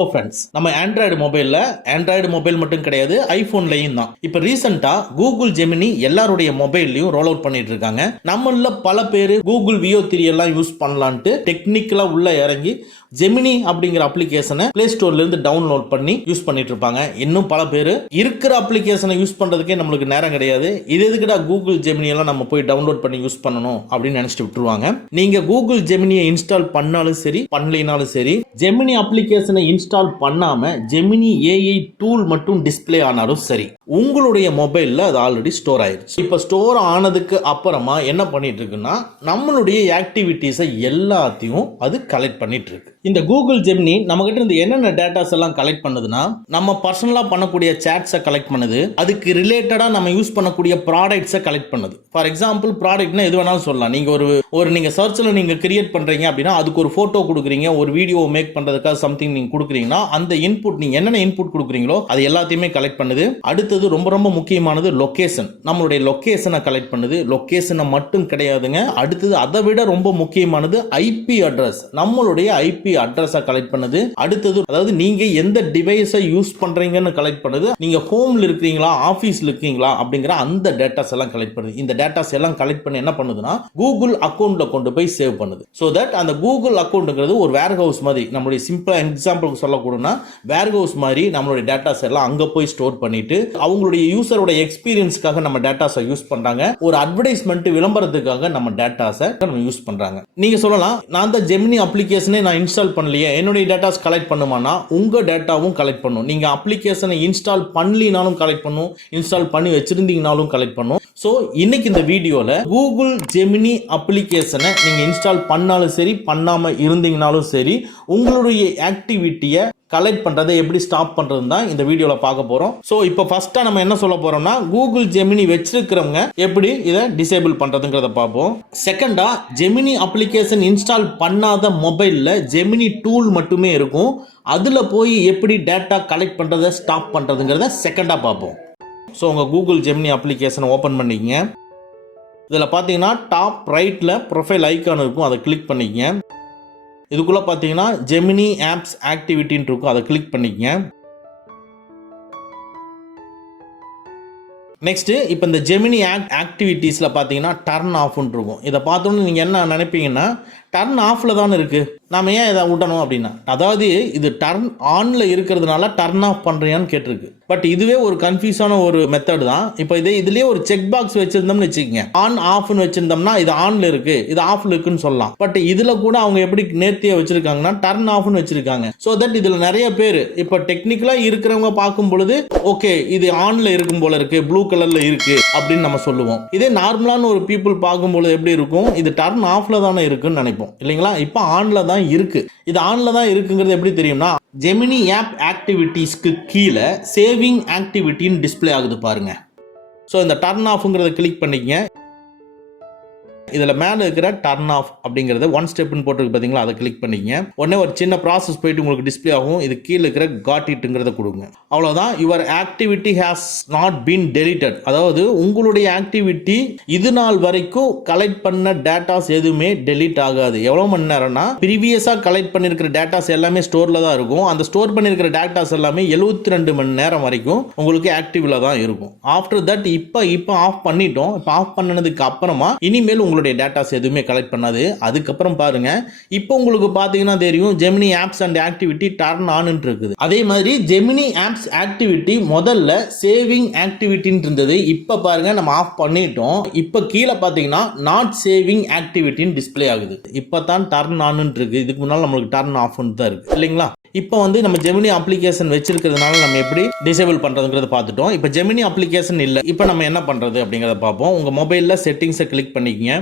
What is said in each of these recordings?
Hello friends, நம்ம Android mobile மட்டும் கிடையாது, ஐபோன்லயும் தான். இப்ப ரீசெண்டா கூகுள் ஜெமினி எல்லாருடைய மொபைல்லையும் ரோல் அவுட் பண்ணிட்டு இருக்காங்க. நம்மள பல பேரு கூகுள் VO3 எல்லாம் யூஸ் பண்ணலான்ட்டு டெக்னிக்கலா உள்ள இறங்கி ஜெமினி அப்படிங்கிற அப்ளிகேஷனை பிளே ஸ்டோர்ல இருந்து டவுன்லோட் பண்ணி யூஸ் பண்ணிட்டு இருப்பாங்க. இன்னும் பல பேர் இருக்கிற அப்ளிகேஷனை யூஸ் பண்றதுக்கே நம்மளுக்கு நேரம் கிடையாது, இது எதுக்குடா கூகுள் ஜெமினி எல்லாம் நம்ம போய் டவுன்லோட் பண்ணி யூஸ் பண்ணணும் அப்படின்னு நினைச்சிட்டு விட்டுருவாங்க. நீங்க கூகுள் ஜெமினியை இன்ஸ்டால் பண்ணாலும் சரி பண்ணலைனாலும் சரி, ஜெமினி அப்ளிகேஷனை இன்ஸ்டால் பண்ணாம ஜெமினி AI டூல் மட்டும் டிஸ்பிளே ஆனாலும் சரி, உங்களுடைய மொபைல்ல அது ஆல்ரெடி ஸ்டோர் ஆயிருச்சு. இப்ப ஸ்டோர் ஆனதுக்கு அப்புறமா என்ன பண்ணிட்டு இருக்குன்னா, நம்மளுடைய ஆக்டிவிட்டீஸை எல்லாத்தையும் அது கலெக்ட் பண்ணிட்டு இருக்கு. இந்த கூகுள் ஜெமினி நம்ம கிட்ட இருந்து என்னென்ன டேட்டாஸ் எல்லாம் கலெக்ட் பண்ணுதுன்னா, நம்ம பர்சனலா பண்ணக்கூடிய சாட்ஸை கலெக்ட் பண்ணுது, அதுக்கு ரிலேட்டடா நம்ம யூஸ் பண்ணக்கூடிய ப்ராடக்ட்ஸை கலெக்ட் பண்ணுது. ஃபார் எக்ஸாம்பிள் ப்ராடக்ட்னா எது வேணாலும் சொல்லலாம். நீங்க ஒரு நீங்க சர்ச்ல நீங்க கிரியேட் பண்றீங்க அப்படின்னா, அதுக்கு ஒரு போட்டோ கொடுக்குறீங்க, ஒரு வீடியோ மேக் பண்றதுக்காக சம்திங் நீங்க கொடுக்குறீங்கன்னா, அந்த இன்புட் நீங்க என்னென்ன இன்புட் கொடுக்குறீங்களோ அது எல்லாத்தையுமே கலெக்ட் பண்ணுது. அடுத்தது ரொம்ப ரொம்ப முக்கியமானது லொகேஷன். நம்மளுடைய லொகேஷனை கலெக்ட் பண்ணுது. லொகேஷனை மட்டும் கிடையாதுங்க, அடுத்தது அதை விட ரொம்ப முக்கியமானது IP அட்ரஸ். நம்மளுடைய IP அட்ரஸை கலெக்ட் பண்ணுது. அடுத்தது அதாவது நீங்க எந்த டிவைஸை யூஸ் பண்றீங்கன்னு கலெக்ட் பண்ணுது. நீங்க ஹோம்ல இருக்கீங்களா, ஆபீஸ்ல இருக்கீங்களா அப்படிங்கிற அந்த டேட்டாஸ் எல்லாம் கலெக்ட் பண்ணுது. இந்த டேட்டாஸ் எல்லாம் கலெக்ட் பண்ணி என்ன பண்ணுதுன்னா, கூகுள் அக்கவுண்ட்ல கொண்டு போய் சேவ் பண்ணுது. சோ தட் அந்த கூகுள் அக்கவுண்ட்ங்கிறது ஒரு வேர் ஹவுஸ் மாதிரி. நம்மளுடைய சிம்பிளா எக்ஸாம்பிளுக்கு சொல்லக்கூடனா, வேர் ஹவுஸ் மாதிரி நம்மளுடைய டேட்டாஸ் எல்லாம் அங்க போய் ஸ்டோர் பண்ணிட்டு அவங்களுடைய யூசரோட எக்ஸ்பீரியன்ஸ்க்காக நம்ம டேட்டாஸை யூஸ் பண்றாங்க. ஒரு அட்வர்டைஸ்மெண்ட் விளம்பரத்துக்காக நம்ம டேட்டாஸை நம்ம யூஸ் பண்றாங்க. நீங்க சொல்லலாம், நான் தான் ஜெமினி அப்ளிகேஷனை நான் இன்ஸ்டால் பண்ணலையே, என்னுடைய டேட்டாஸ் கலெக்ட் பண்ணுமானா, உங்க டேட்டாவும் கலெக்ட் பண்ணும். நீங்க அப்ளிகேஷனை இன்ஸ்டால் பண்ணலினாலும் கலெக்ட் பண்ணும், இன்ஸ்டால் பண்ணி வச்சிருந்தீங்கனாலும் கலெக்ட் பண்ணும். சோ இன்னைக்கு இந்த வீடியோல கூகுள் ஜெமினி அப்ளிகேஷனை நீங்க இன்ஸ்டால் பண்ணாலும் சரி பண்ணாம இருந்தீங்கனாலும் சரி, உங்களுடைய ஆக்டிவிட்டியை கலெக்ட் பண்றதை எப்படி ஸ்டாப் பண்றது தான் இந்த வீடியோல பார்க்க போறோம். சோ இப்போ ஃபர்ஸ்டா நம்ம என்ன சொல்ல போறோம்னா, கூகுள் ஜெமினி வச்சிருக்கிறவங்க எப்படி இதை டிசேபிள் பண்றதுங்கிறத பார்ப்போம். செகண்டா, ஜெமினி அப்ளிகேஷன் இன்ஸ்டால் பண்ணாத மொபைல்ல ஜெமினி டூல் மட்டுமே இருக்கும், அதுல போய் எப்படி டேட்டா கலெக்ட் பண்றதை ஸ்டாப் பண்றதுங்கிறத செகண்டா பார்ப்போம். ஸோ உங்கள் கூகுள் ஜெமினி அப்ளிகேஷனை ஓப்பன் பண்ணிக்கங்க. இதில் பார்த்தீங்கன்னா டாப் ரைட்டில் ப்ரொஃபைல் ஐக்கான் இருக்கும், அதை கிளிக் பண்ணிக்கங்க. இதுக்குள்ளே பார்த்தீங்கன்னா ஜெமினி ஆப்ஸ் ஆக்டிவிட்டின்னு இருக்கும், அதை கிளிக் பண்ணிக்கங்க. நெக்ஸ்ட் இப்போ இந்த ஜெமினி ஆக்டிவிட்டீஸில் பார்த்தீங்கன்னா டர்ன் ஆஃப்னு இருக்கும். இதை பார்த்தோன்னு நீங்கள் என்ன நினைப்பீங்கன்னா, டர்ன் ஆஃப்ல தானே இருக்கு, நாம ஏன் இதை விட்டணும் அப்படின்னா, அதாவது இது டர்ன் ஆன்ல இருக்கிறதுனால டர்ன் ஆஃப் பண்றியான்னு கேட்டிருக்கு. பட் இதுவே ஒரு கன்ஃபியூஸான ஒரு மெத்தட் தான். இப்போ இதுலயே ஒரு செக் பாக்ஸ் வச்சிருந்தோம்னு வச்சுக்கோங்க, ஆன் ஆஃப்னு வச்சிருந்தோம்னா இது ஆன்ல இருக்கு இது ஆஃப்ல இருக்குன்னு சொல்லலாம். பட் இதுல கூட அவங்க எப்படி நேர்த்தியா வச்சிருக்காங்கன்னா டர்ன் ஆஃப்னு வச்சிருக்காங்க. ஸோ தட் இதுல நிறைய பேர் இப்போ டெக்னிக்கலா இருக்கிறவங்க பார்க்கும் பொழுது ஓகே இது ஆன்ல இருக்கும் போல இருக்கு, ப்ளூ கலர்ல இருக்கு அப்படின்னு நம்ம சொல்லுவோம். இதே நார்மலான ஒரு பீப்புள் பார்க்கும்போது எப்படி இருக்கும், இது டர்ன் ஆஃப்ல தானே இருக்குன்னு நினைப்போம் இல்லைங்களா. இப்போ ஆன்ல தான் இருக்கு. இது ஆன்ல தான் இருக்குங்கிறது எப்படி தெரியும்னா, ஜெமினி ஆப் ஆக்டிவிட்டீஸ்க்கு கீழே சேவிங் ஆக்டிவிட்டின்னு டிஸ்பிளே ஆகுது பாருங்க. ஸோ இந்த டர்ன் ஆஃப்ங்கிறத கிளிக் பண்ணிக்கங்க. இதில் மேலே இருக்கிற டர்ன் ஆஃப் அப்படிங்கிறத ஒன் ஸ்டெப்னு போட்டுருக்கு பார்த்தீங்களா, அதை கிளிக் பண்ணிக்கங்க. உடனே ஒரு சின்ன ப்ராசஸ் போயிட்டு உங்களுக்கு டிஸ்பிளே ஆகும். இது கீழே இருக்கிற காட் இட்ங்கிறத கொடுங்க. அவ்வளோதான். Your activity has not been deleted. அதாவது உங்களுடைய ஆக்டிவிட்டி இது நாள் வரைக்கும் கலெக்ட் பண்ண டேட்டாஸ் எதுவுமே டெலிட் ஆகாது. எவ்வளோ மணி நேரம்னா, ப்ரீவியஸாக கலெக்ட் பண்ணியிருக்கிற டேட்டாஸ் எல்லாமே ஸ்டோரில் தான் இருக்கும். அந்த ஸ்டோர் பண்ணியிருக்கிற டேட்டாஸ் எல்லாமே 72 மணி நேரம் வரைக்கும் உங்களுக்கு ஆக்டிவ்ல தான் இருக்கும். ஆஃப்டர் தட் இப்போ ஆஃப் பண்ணிட்டோம். இப்போ ஆஃப் பண்ணதுக்கு அப்புறமா இனிமேல் உங்களுடைய டேட்டாஸ் எதுவுமே கலெக்ட் பண்ணாது. அதுக்கப்புறம் பாருங்க, இப்போ உங்களுக்கு பாத்தீங்கன்னா தெரியும் Gemini apps and activity turn on இருக்குது. அதே மாதிரி ஜெமினி ஆப்ஸ் ஆக்டிவிட்டி முதல்ல சேவிங் ஆக்டிவிட்டின்னு இருந்தது. இப்போ பாருங்க நம்ம ஆஃப் பண்ணிட்டோம். இப்போ கீழே பாத்தீங்கன்னா நாட் சேவிங் ஆக்டிவிட்டின்னு டிஸ்பிளே ஆகுது. இப்போ தான் டர்ன் ஆன் இருக்கு. இதுக்கு முன்னால் நம்மளுக்கு டர்ன் ஆஃப் தான் இருக்கு இல்லைங்களா. இப்போ நம்ம ஜெமினி அப்ளிகேஷன் வச்சிருக்கிறதுனால நம்ம எப்படி டிசேபிள் பண்றதுங்கிறத பார்த்துட்டோம். இப்போ ஜெமினி அப்ளிகேஷன் இல்லை, இப்போ நம்ம என்ன பண்றது அப்படிங்கிறத பார்ப்போம். உங்க மொபைல்ல செட்டிங்ஸை கிளிக் பண்ணிக்கங்க.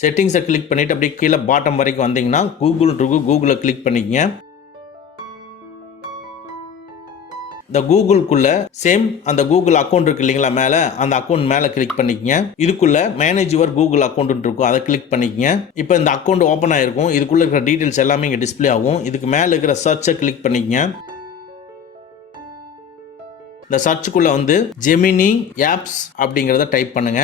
செட்டிங்ஸை கிளிக் பண்ணிட்டு அப்படியே கீழே பாட்டம் வரைக்கும் வந்தீங்கன்னா கூகுள் இருக்கு, கூகுளை கிளிக் பண்ணிக்கங்க. இந்த கூகுளுக்குள்ள சேம் அந்த கூகுள் அக்கௌண்ட் இருக்கு இல்லைங்களா, மேலே அந்த அக்கௌண்ட் மேலே கிளிக் பண்ணிக்கங்க. இதுக்குள்ள மேனேஜ் யுவர் கூகுள் அக்கௌண்ட் இருக்கும், அதை கிளிக் பண்ணிக்கங்க. இப்போ இந்த அக்கௌண்ட் ஓப்பன் ஆயிருக்கும். இதுக்குள்ள இருக்கிற டீடைல்ஸ் எல்லாமே இங்கே டிஸ்பிளே ஆகும். இதுக்கு மேலே இருக்கிற சர்ச்சை கிளிக் பண்ணிக்கங்க. இந்த சர்ச்சுக்குள்ள ஜெமினி ஆப்ஸ் அப்படிங்கிறத டைப் பண்ணுங்க.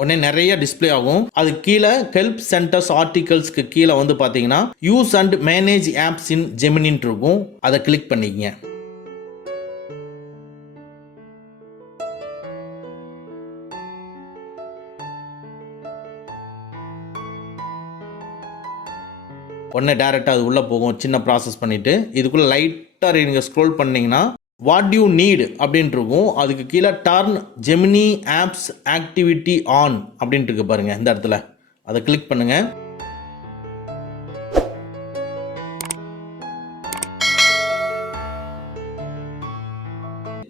உடனே நிறைய டிஸ்ப்ளே ஆகும். அது கீழே ஹெல்ப் சென்டர்ஸ் ஆர்டிகல்ஸ்க்கு கீழே வந்து பார்த்தீங்கன்னா யூஸ் அண்ட் மேனேஜ் ஆப்ஸ் இன் ஜெமினின்னு இருக்கும். அதை கிளிக் பண்ணிக்கங்க. உடனே டேரெக்டாக அது உள்ளே போகும். சின்ன ப்ராசஸ் பண்ணிவிட்டு இதுக்குள்ளே லைட்டாக நீங்கள் ஸ்க்ரோல் பண்ணிங்கன்னா வாட் யூ நீட் அப்படின்ட்டு இருக்கும். அதுக்கு கீழே turn Gemini apps activity on அப்படின்ட்டு இருக்கு பாருங்கள். இந்த இடத்துல அதை கிளிக் பண்ணுங்கள்.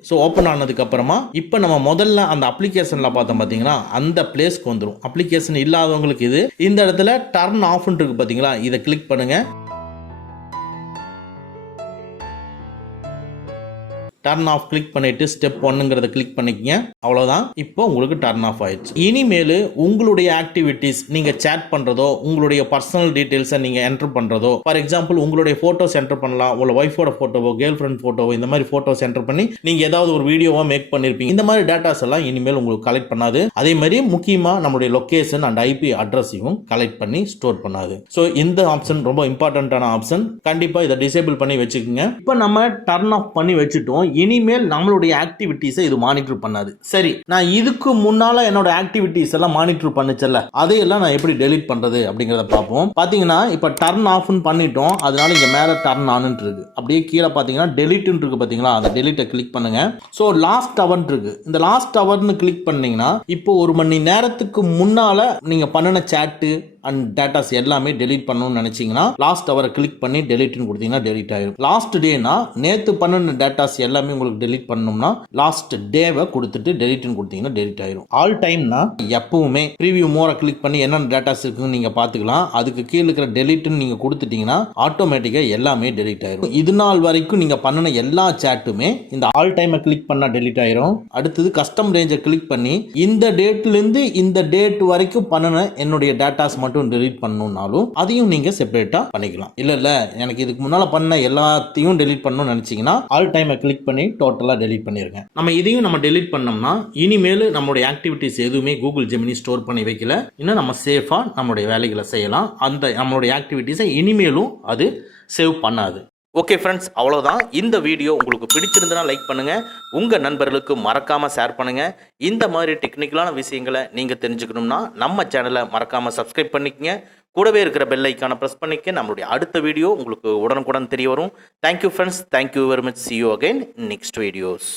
ஸோ ஓப்பன் ஆனதுக்கப்புறமா இப்போ நம்ம முதல்ல அந்த அப்ளிகேஷனில் பார்த்தோம் பார்த்தீங்கன்னா அந்த பிளேஸ்க்கு வந்துடும். அப்ளிகேஷன் இல்லாதவங்களுக்கு இது இந்த இடத்துல டர்ன் ஆஃப்னு இருக்கு பார்த்தீங்களா, இதை கிளிக் பண்ணுங்கள். டர்ன் ஆஃப் கிளிக் பண்ணிட்டு ஸ்டெப் 1ங்கிறத கிளிக் பண்ணிக்கங்க. அவ்வளோதான். இப்போ உங்களுக்கு டர்ன் ஆஃப் ஆயிடுச்சு. இனிமேல் உங்களுடைய ஆக்டிவிட்டீஸ் நீங்கள் சேட் பண்ணுறதோ, உங்களுடைய பர்சனல் டீட்டெயில்ஸை நீங்கள் என்டர் பண்ணுறதோ, ஃபார் எக்ஸாம்பிள் உங்களுடைய ஃபோட்டோஸ் என்டர் பண்ணலாம். உங்களோட ஒய்ஃபோட ஃபோட்டோவோ, கேர்ள் ஃப்ரெண்ட் ஃபோட்டோவோ, இந்த மாதிரி ஃபோட்டோஸ் என்டர் பண்ணி நீங்கள் ஏதாவது ஒரு வீடியோவோ மேக் பண்ணியிருப்பீங்க. இந்த மாதிரி டேட்டாஸ் எல்லாம் இனிமேல் உங்களுக்கு கலெக்ட் பண்ணாது. அதே மாதிரி முக்கியமாக நம்மளுடைய லொக்கேஷன் அண்ட் ஐபி அட்ரஸையும் கலெக்ட் பண்ணி ஸ்டோர் பண்ணாது. ஸோ இந்த ஆப்ஷன் ரொம்ப இம்பார்ட்டண்ட்டான ஆப்ஷன். கண்டிப்பாக இதை டிசேபிள் பண்ணி வச்சுக்கோங்க. இப்போ நம்ம டர்ன் ஆஃப் பண்ணி வச்சுட்டோம். இனிமேல் நம்மளுடைய ஆக்டிவிட்டீஸை இது மானிட்டர் பண்ணாது. சரி, நான் இதுக்கு முன்னால என்னோட ஆக்டிவிட்டீஸ் எல்லாம் மானிட்டர் பண்ணுச்சல்ல, அதையெல்லாம் நான் எப்படி டெலீட் பண்றது அப்படிங்கறத பார்ப்போம். பாத்தீங்கன்னா இப்ப டர்ன் ஆஃப் பண்ணிட்டோம். அதனால இங்க மேல டர்ன் ஆன் இருக்கு. அப்படியே கீழே பாத்தீங்கன்னா டெலீட் இருக்கு பாத்தீங்களா, அந்த டெலீட்டை கிளிக் பண்ணுங்க. ஸோ லாஸ்ட் அவர் இருக்கு. இந்த லாஸ்ட் அவர்னு கிளிக் பண்ணீங்கன்னா இப்போ 1 மணி நேரத்துக்கு முன்னால நீங்க பண்ணின சாட்டு அண்ட் டேட்டாஸ் எல்லாமே டெலீட் பண்ணணும்னு நினைச்சீங்கன்னா லாஸ்ட் அவரை கிளிக் பண்ணி டெலீட்னு கொடுத்தீங்கன்னா டெலீட் ஆயிடும். லாஸ்ட் டேனா நேற்று பண்ணின டேட்டாஸ் எல்லாமே உங்களுக்கு டெலீட் பண்ணணும்னா லாஸ்ட் டேவை கொடுத்துட்டு டெலீட்னு கொடுத்தீங்கன்னா டெலீட் ஆயிடும். ஆல் டைம்னா எப்பவுமே ப்ரீவியூ மோரை கிளிக் பண்ணி என்னென்ன டேட்டாஸ் இருக்குன்னு நீங்க பார்த்துக்கலாம். அதுக்கு கீழே இருக்கிற டெலீட்னு நீங்க கொடுத்துட்டீங்கன்னா ஆட்டோமேட்டிக்கா எல்லாமே டெலீட் ஆயிடும். இது நாள் வரைக்கும் நீங்க பண்ணின எல்லா சாட்டுமே இந்த ஆல் டைமை கிளிக் பண்ணா டெலீட் ஆயிரும். அடுத்தது கஸ்டம் ரேஞ்சை கிளிக் பண்ணி இந்த டேட்ல இருந்து இந்த டேட் வரைக்கும் பண்ணின என்னுடைய டேட்டாஸ் மட்டும் டெலீட் பண்ணணும்னாலும் அதையும் நீங்க செப்பரேட்டா பண்ணிக்கலாம். இல்ல எனக்கு இதுக்கு முன்னால பண்ண எல்லாத்தையும் டெலீட் பண்ணணும்னு நினைச்சீங்கன்னா ஆல் டைமை கிளிக் பண்ணி டோட்டலா டெலீட் பண்ணிருங்க. நம்ம இதையும் நம்ம டெலீட் பண்ணோம்னா இனிமேல் நம்மளுடைய ஆக்டிவிட்டிஸ் எதுவுமே கூகுள் ஜெமினி ஸ்டோர் பண்ணி வைக்கல. இன்னும் நம்ம சேஃபா நம்மளுடைய வேலைகளை செய்யலாம். அந்த நம்மளுடைய ஆக்டிவிட்டிஸை இனிமேலும் அது சேவ் பண்ணாது. ஓகே ஃப்ரெண்ட்ஸ், அவ்வளோதான். இந்த வீடியோ உங்களுக்கு பிடிச்சிருந்தனா லைக் பண்ணுங்கள். உங்கள் நண்பர்களுக்கு மறக்காமல் ஷேர் பண்ணுங்கள். இந்த மாதிரி டெக்னிக்கலான விஷயங்களை நீங்கள் தெரிஞ்சுக்கணும்னா நம்ம சேனலை மறக்காமல் சப்ஸ்கிரைப் பண்ணிக்கங்க. கூடவே இருக்கிற பெல் ஐக்கானை ப்ரெஸ் பண்ணிக்க. நம்மளுடைய அடுத்த வீடியோ உங்களுக்கு உடனுக்குடன் தெரிய வரும். Thank you friends. Thank you very much. See you again in next videos.